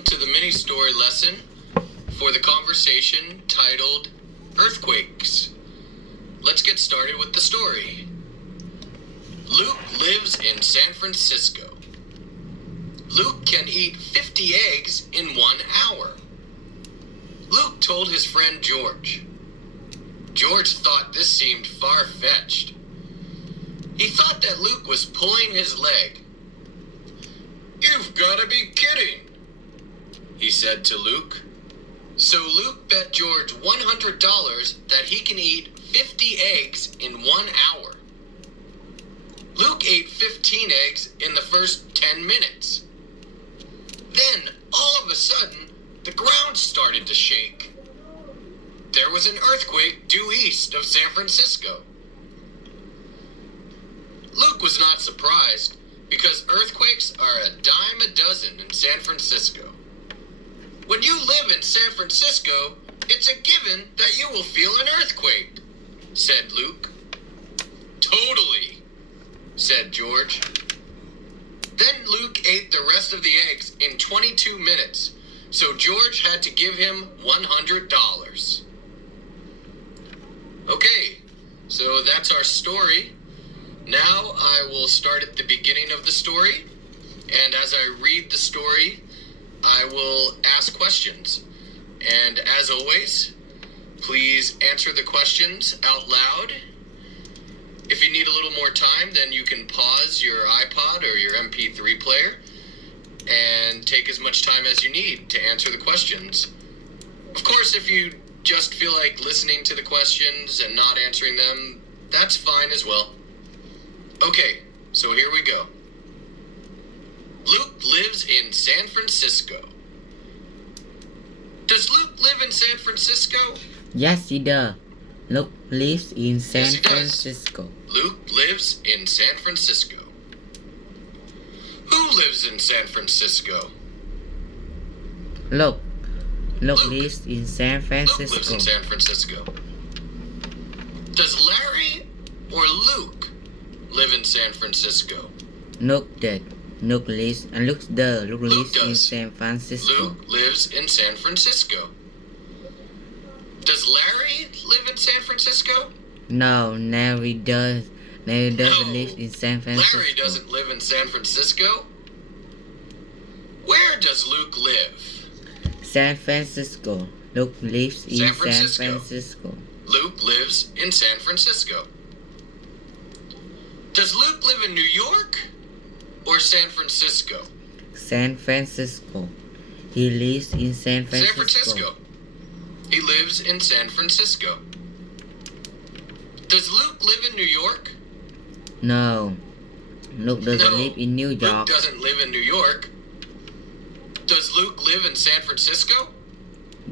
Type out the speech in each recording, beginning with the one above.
welcome to the mini story lesson for the conversation titled Earthquakes. Let's get started with the story. Luke lives in San Francisco. Luke can eat 50 eggs in 1 hour. Luke told his friend George. George thought this seemed far-fetched. He thought that Luke was pulling his leg. "You've got to be kidding," he said to Luke. So Luke bet George $100 that he can eat 50 eggs in 1 hour. Luke ate 15 eggs in the first 10 minutes. Then, all of a sudden, the ground started to shake. There was an earthquake due east of San Francisco. Luke was not surprised, because earthquakes are a dime a dozen in San Francisco. When you live in San Francisco, it's a given that you will feel an earthquake, said Luke. Totally, said George. Then Luke ate the rest of the eggs in 22 minutes, so George had to give him $100. Okay, so that's our story. Now I will start at the beginning of the story, and as I read the story, I will ask questions. And as always, please answer the questions out loud. If you need a little more time, then you can pause your iPod or your MP3 player and take as much time as you need to answer the questions. Of course, if you just feel like listening to the questions and not answering them, that's fine as well. Okay, so here we go. Luke lives in San Francisco. Does Luke live in San Francisco? Yes, he does. Luke lives in San Yes, he does. Francisco. Luke lives in San Francisco. Who lives in San Francisco? Luke Luke. lives in San Luke lives Francisco. in San Francisco. Does Larry or Luke live in San Francisco? Luke did. Luke lives in does. San Francisco. Luke lives in San Francisco. Does Larry live in San Francisco? No, Larry doesn't No. live in San Francisco. Larry doesn't live in San Francisco. Where does Luke live? San Francisco. Luke lives in San San Francisco. Francisco. Luke lives in San Francisco. Does Luke live in New York or San Francisco? San Francisco. He lives in San Francisco. San Francisco. He lives in San Francisco. Does Luke live in New York? No. Luke doesn't No, live in New Luke York. doesn't live in New York. Does Luke live in San Francisco?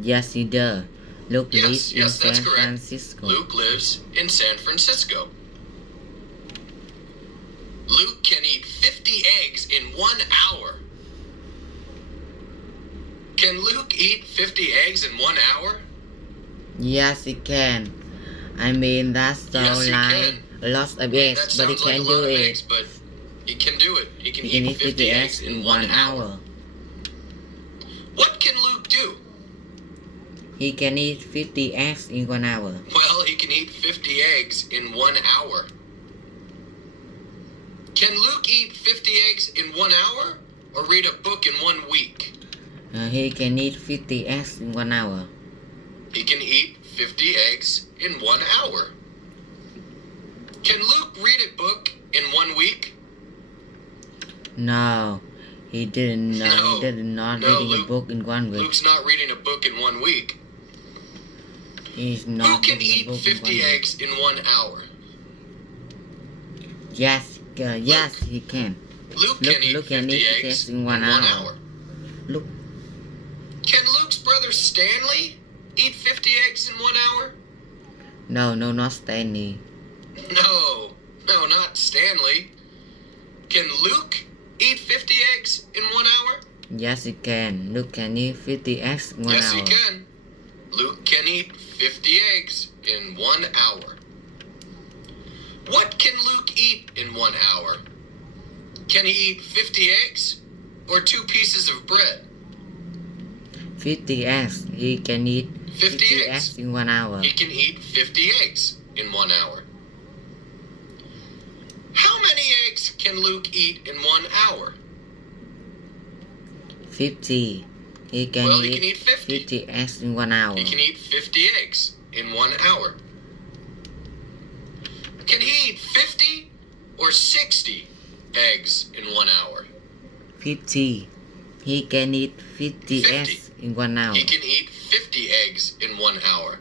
Yes, he does. Luke lives in Yes, that's San correct. Francisco. Luke lives in San Francisco. Luke can eat 50 eggs in 1 hour. Can Luke eat 50 eggs in 1 hour? Yes, he can. I mean, that sounds he like can. a lot of That eggs, but he sounds like can a lot do of it. eggs, but he can do it. He can He can eat eat 50 eggs in 1 hour. What can Luke do? He can eat 50 eggs in 1 hour. Well, he can eat 50 eggs in 1 hour. Can Luke eat 50 eggs in 1 hour or read a book in 1 week? He can eat 50 eggs in 1 hour. He can eat 50 eggs in 1 hour. Can Luke read a book in 1 week? No, he didn't. No. He did not No, reading Luke- a book in 1 week. Luke's not reading a book in 1 week. He's Who not can reading a eat book in 50 1 week. eggs in 1 hour? Yes, yes, he can. Luke can eat 50 eggs in 1 hour. Look, Can Luke's brother Stanley eat 50 eggs in 1 hour? no, not Stanley. No, not Stanley. Can Luke eat 50 eggs in 1 hour? Yes, he can. Luke can eat 50 eggs in 1 Yes, hour. he can. Luke can eat 50 eggs in 1 hour. What can Luke eat in 1 hour? Can he eat 50 eggs or 2 pieces of bread? 50 eggs. He can eat 50 eggs. eggs in 1 hour. He can eat 50 eggs in 1 hour. How many eggs can Luke eat in 1 hour? 50. He can eat 50. 50 eggs in 1 hour. He can eat 50 eggs in 1 hour. Can he eat 50 or 60 eggs in 1 hour? 50. He can eat 50 eggs in 1 hour. He can eat 50 eggs in 1 hour.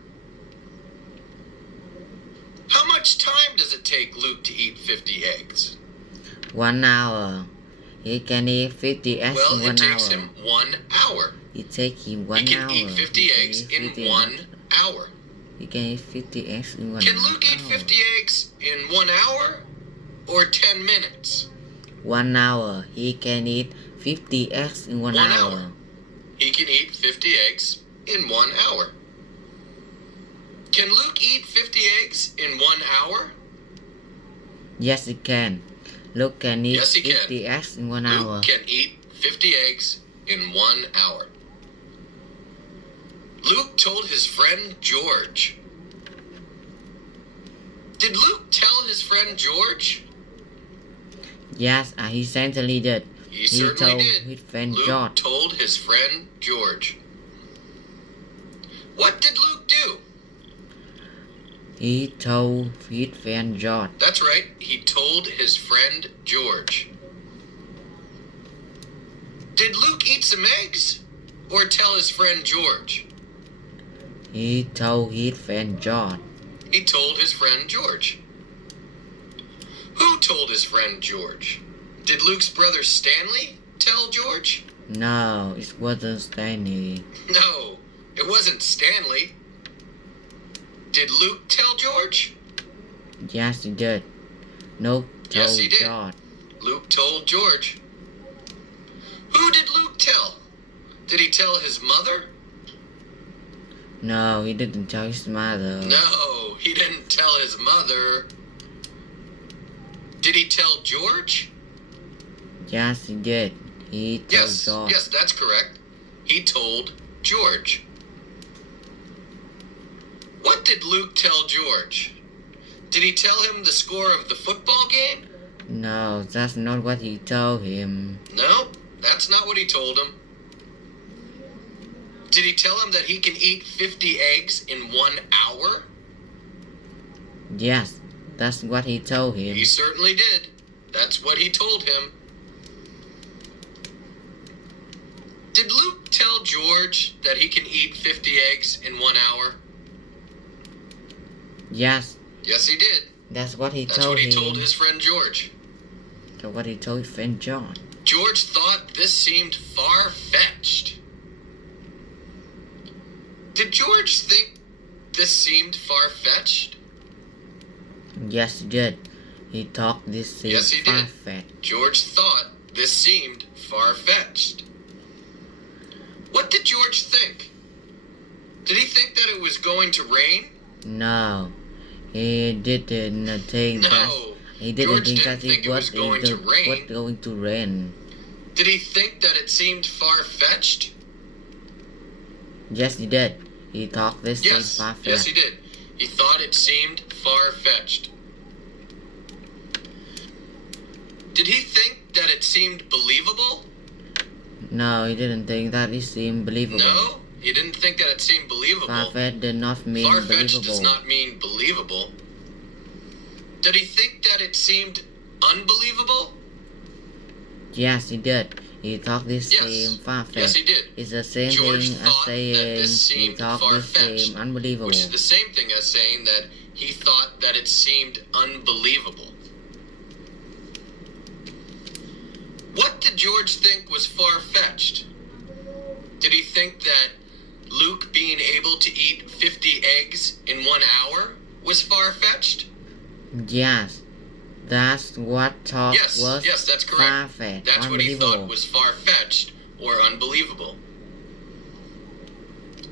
How much time does it take Luke to eat 50 eggs? 1 hour. He can eat 50 eggs in 1 hour. It takes him 1 hour. It takes him 1 hour. He can eat 50 eggs in 1 hour. He can eat 50 eggs in 1 hour. Can Luke eat 50 eggs in 1 hour or 10 minutes? 1 hour. He can eat 50 eggs in 1 hour. He can eat 50 eggs in 1 hour. Can Luke eat 50 eggs in 1 hour? Yes, he can. Luke can eat Yes, he 50 can. eggs in 1 hour. Luke can eat 50 eggs in 1 hour. Luke told his friend George. Did Luke tell his friend George? Yes, he certainly did. He certainly told did. his friend Luke George. told his friend George. What did Luke do? He told his friend George. That's right. He told his friend George. Did Luke eat some eggs or tell his friend George? He told his friend George. He told his friend George. Who told his friend George? Did Luke's brother Stanley tell George? No, it wasn't Stanley. No, it wasn't Stanley. Did Luke tell George? Yes, he did. Luke told Yes, he did. George. Luke told George. Who did Luke tell? Did he tell his mother? No, he didn't tell his mother. No, he didn't tell his mother. Did he tell George? Yes, he did. He told George. Yes, that's correct. He told George. What did Luke tell George? Did he tell him the score of the football game? No, that's not what he told him. No, that's not what he told him. Did he tell him that he can eat 50 eggs in 1 hour? Yes, that's what he told him. He certainly did. That's what he told him. Did Luke tell George that he can eat 50 eggs in 1 hour? Yes. Yes, he did. That's what he That's told what he him. told his friend George. That's what he told his friend George. George thought this seemed far-fetched. Did George think this seemed far-fetched? Yes, he did. He thought this seemed Yes, he did. far-fetched. George thought this seemed far-fetched. What did George think? Did he think that it was going to rain? No, he didn't think that. No, He didn't George think didn't that think it was going to rain. going to rain. Did he think that it seemed far-fetched? Yes, he did. He thought this seemed far-fetched. Yes, he did. He thought it seemed far-fetched. Did he think that it seemed believable? No, he didn't think that it seemed believable. No, he didn't think that it seemed believable. Far-fetched did not mean Far-fetched believable. does not mean believable. Did he think that it seemed unbelievable? Yes, he did. He thought this Yes. seemed far-fetched. Yes, he did. It's the same George thing as thought that saying this he seemed thought this far-fetched, seemed unbelievable. which is the same thing as saying that he thought that it seemed unbelievable. What did George think was far-fetched? Did he think that Luke being able to eat 50 eggs in 1 hour was far-fetched? Yes, that's what thought Yes, was that's correct. far-fetched, That's what he unbelievable. thought was far-fetched or unbelievable.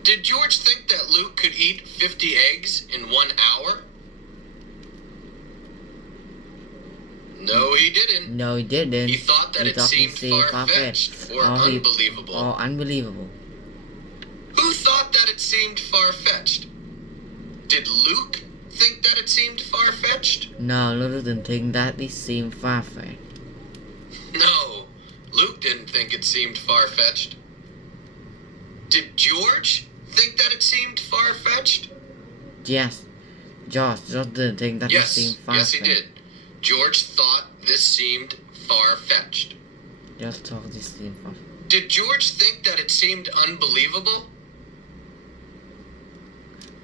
Did George think that Luke could eat 50 eggs in 1 hour? No, he didn't. No, he didn't. He thought that it thought seemed far-fetched or or unbelievable. Or unbelievable. it seemed far-fetched? Did Luke think that it seemed far-fetched? No, Luke didn't think that it seemed far-fetched. No, Luke didn't think it seemed far-fetched. Did George think that it seemed far-fetched? Yes, George didn't think that it seemed Yes, he far-fetched. did. George thought this seemed far-fetched. George thought this seemed far-fetched. Did George think that it seemed unbelievable?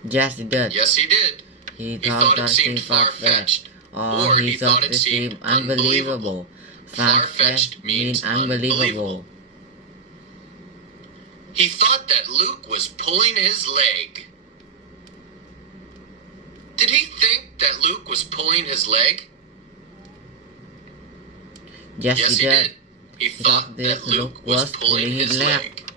Yes, he did. Yes, he did. He He thought thought it that seemed seemed far-fetched. Or he thought it seemed unbelievable. Far-fetched means unbelievable. He thought that Luke was pulling his leg. Did he think that Luke was pulling his leg? Yes, he did. He thought that Luke was pulling his leg.